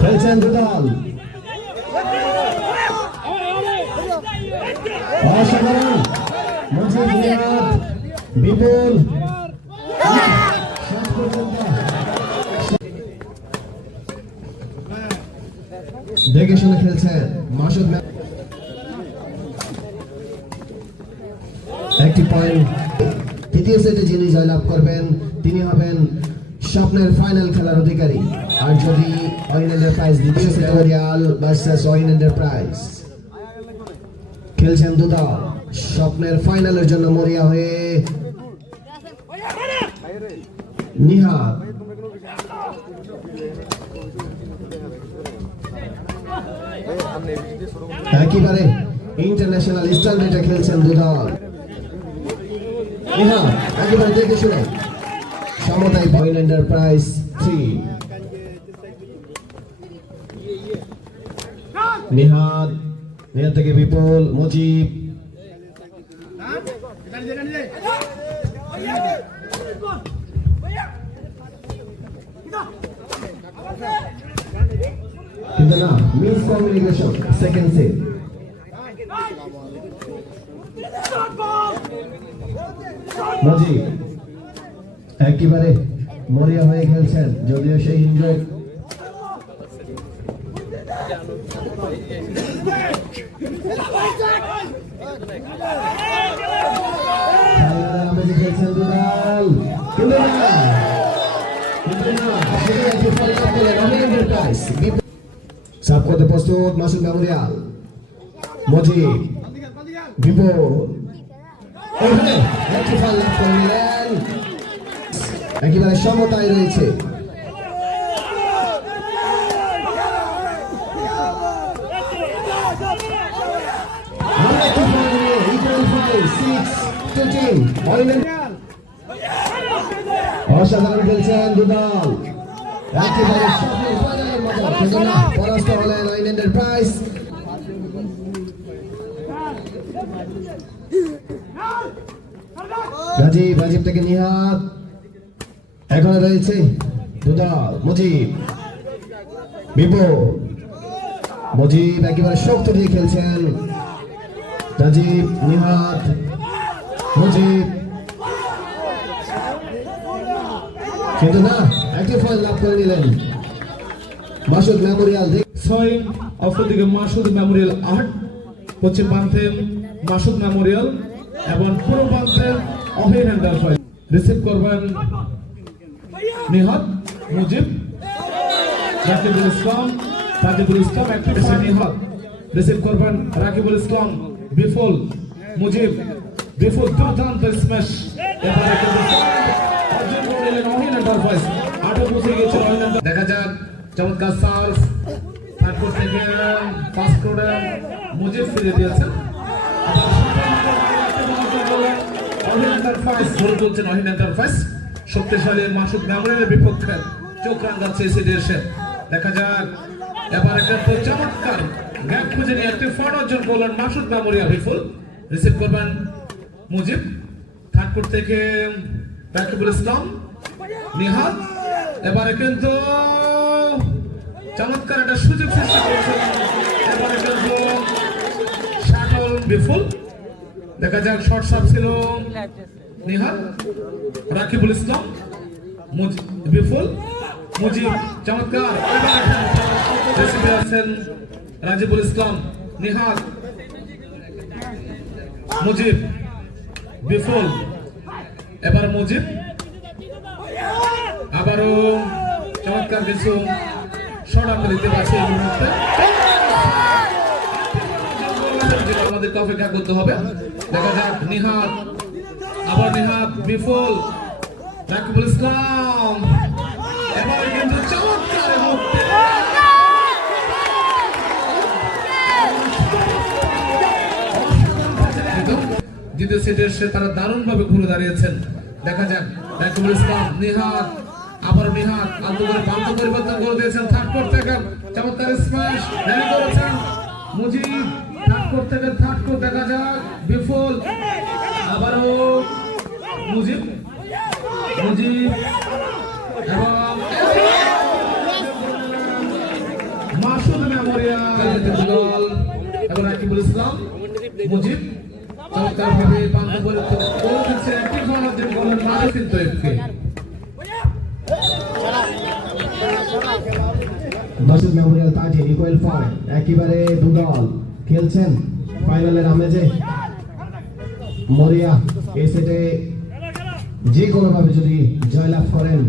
খেলছেন দুদল অসাধারণ মুজিব নিয়াদ বিপুল দেখে শুনে খেলছেন মাসুদ একটি পয়েন্ট তৃতীয় সেটে যিনি জয়লাভ করবেন তিনি হবেন স্বপ্নের ফাইনাল খেলার অধিকারী আর যদি ওয়াইন এন্টারপ্রাইজ দ্বিতীয় সেটে রিয়াল ভার্সেস ওয়াইন এন্টারপ্রাইজ খেলছেন দুদল স্বপ্নের ফাইনালের জন্য মরিয়া হয়ে নিহাদ একেবারে ইন্টারন্যাশনাল স্ট্যান্ডার্ডে খেলছেন দুদল নিহাদ একেবারে দেখে শুনে সমতায় ওয়াইন এন্টারপ্রাইজ 3 নিহাদ থেকে বিপুল মুজিব কিন্তু না miss communication second set Mujib একেবারে মরিয়া হয়ে খেলছেন যদিও সেই ইনজয় খেলছেন দুদল সাব করতে প্রস্তুত মাসুদ মেমোরিয়াল মুজিব বিপুল একেবারে সমতায় রয়েছে অসাধারণ খেলছেন দুদল একেবারে স্বপ্নের ফাইনালের মতো কিন্তু না পরাস্ত হলেন ওয়াইন এন্টারপ্রাইজ রাজীব থেকে নিহাদ এখনো রয়েছে দুদল মুজিব বিপুল মুজিব একেবারে শক্ত দিয়ে খেলছেন রাজীব নিহাদ মুজিব কিন্তু না একটি ফল লাভ করে নিলেন মাসুদ মেমোরিয়াল 6 অপরদিকে মাসুদ মেমোরিয়াল 8 পশ্চিম প্রান্তে মাসুদ মেমোরিয়াল এবং পূর্ব প্রান্তে ওয়াইন এন্টারপ্রাইজ রিসিভ করবেন নিহাদ মুজিব রাকিবুল ইসলাম একটি নিহাদ রিসিভ করবেন রাকিবুল ইসলাম বিপুল মুজিব বিপুল দুর্দান্ত স্ম্যাশ এবারে অর্জন করে নিলেন ওয়াইন এন্টারপ্রাইজ 8 বসে গেছে দেখা যাক চমৎকার সার্ভ থার্ড কোর্ট থেকে পাস করে মুজিব ফিরে দিয়েছেন ওয়াইন এন্টারপ্রাইজ শক্তিশালী মাসুদ মেমোরিয়ালের বিপক্ষে চোখ রাঙাচ্ছে এসে এসে দেখা যাক এবার একটা চমৎকার গ্যাপ খুঁজে নিয়ে একটি ফর্ড অর্জন করলেন মাসুদ মেমোরিয়াল বিপুল রিসিভ করবেন মুজিব থার্ড কোর্ট থেকে রাকিবুল ইসলাম নিহাদ এবারে কিন্তু চমৎকার একটা সুযোগ সৃষ্টি করেছেন এবারে কিন্তু শাটল বিপুল দেখা যাক শর্ট সার্ভ ছিল নিহাদ রাকিবুল ইসলাম বিপুল মুজিব চমৎকার রিসিভে আছেন রাজিবুল ইসলাম নিহাদ মুজিব বিপুল এবার মুজিব আবারও চমৎকার কিছু শট আমরা দিতে পারছি এই মুহূর্তে আমাদেরকে অপেক্ষা করতে হবে দেখা যাক নিহাদ আবার নিহাদ বিপুল রাকিবুল ইসলাম এবার কিন্তু চমৎকার দ্বিতীয় সেটে এসে তারা দারুণভাবে ঘুরে দাঁড়িয়েছেন দেখা যাক রাকিবুল ইসলাম নিহাদ আবার নিহাদ বান্ত পরিবর্তন করে দিয়েছেন থার্ড কোর্ট থেকে চমৎকার স্ম্যাশ র্যালি করেছেন মুজিব থার্ড কোর্ট থেকে থার্ড কোর্ট দেখা যাক বিপুল আবারও মুজিব এবং মুজিব চমৎকারভাবে বান্ধব বলে গোল দিচ্ছে একটি ফাউলের গোলের মাঝে কিন্তু এফকে মাসুদ মেমোরিয়াল 13 ইকুয়াল 5 একেবারে দুদল খেলছেন ফাইনালের আমেজে মরিয়া এই সেটে যে কোনো ভাবে যদি জয়লাভ করেন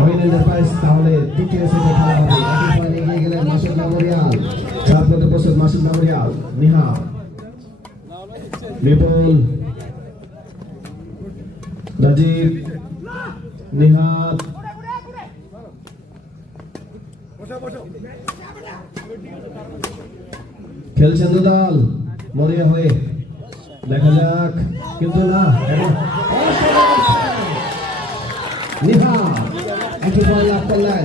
অভিনন্দন পাইস তাহলে তৃতীয় সেটে খেলা হবে একই পয়েন্ট এগিয়ে গেলেন মাসুদ মেমোরিয়াল চার পয়েন্টে প্রস্তুত মাসুদ মেমোরিয়াল নিহাল বিপুল রাজীব নিহাত খেলছেন দুদল মরিয়া হয়ে দেখা যাক কিন্তু না নিহাত একটি বল লাভ করলেন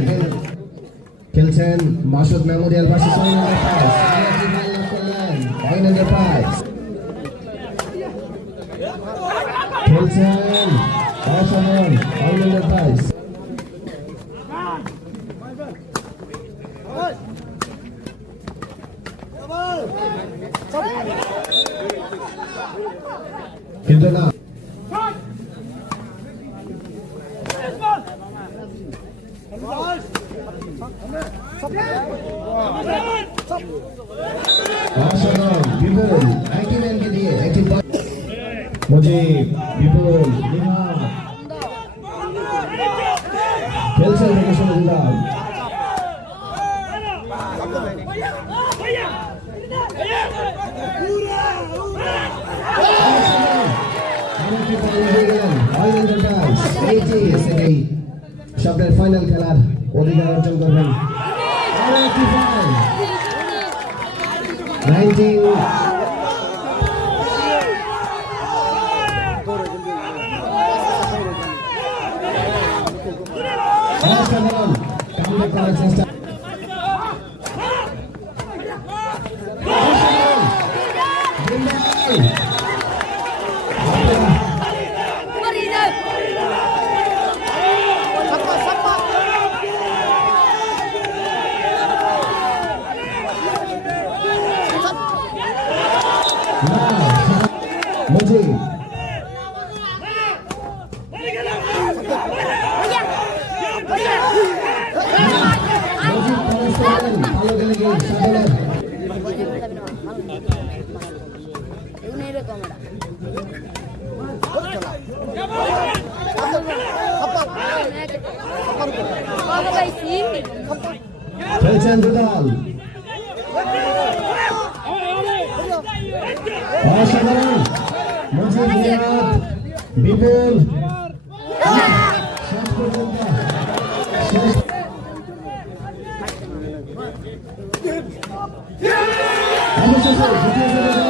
খেলছেন মাসুদ মেমোরিয়াল ভার্সেস অয়নেন্দ্র প্রাইস খেলছেন অসাধারণ অয়নেন্দ্র প্রাইস কিন্তু না অসাধারণ বিপুল একই ম্যানকে দিয়ে একটি মুজিব বিপুল নিহাত খেলছেন থেকে শুরু দিলাম সবের ফাইনাল খেলার অধিকার অর্জন করবেন চেষ্টা মুজিব খেলছেন দুদল অসাধারণ মুজিব নিহাত বিপুল শেষ পর্যন্ত শেষ অবশেষে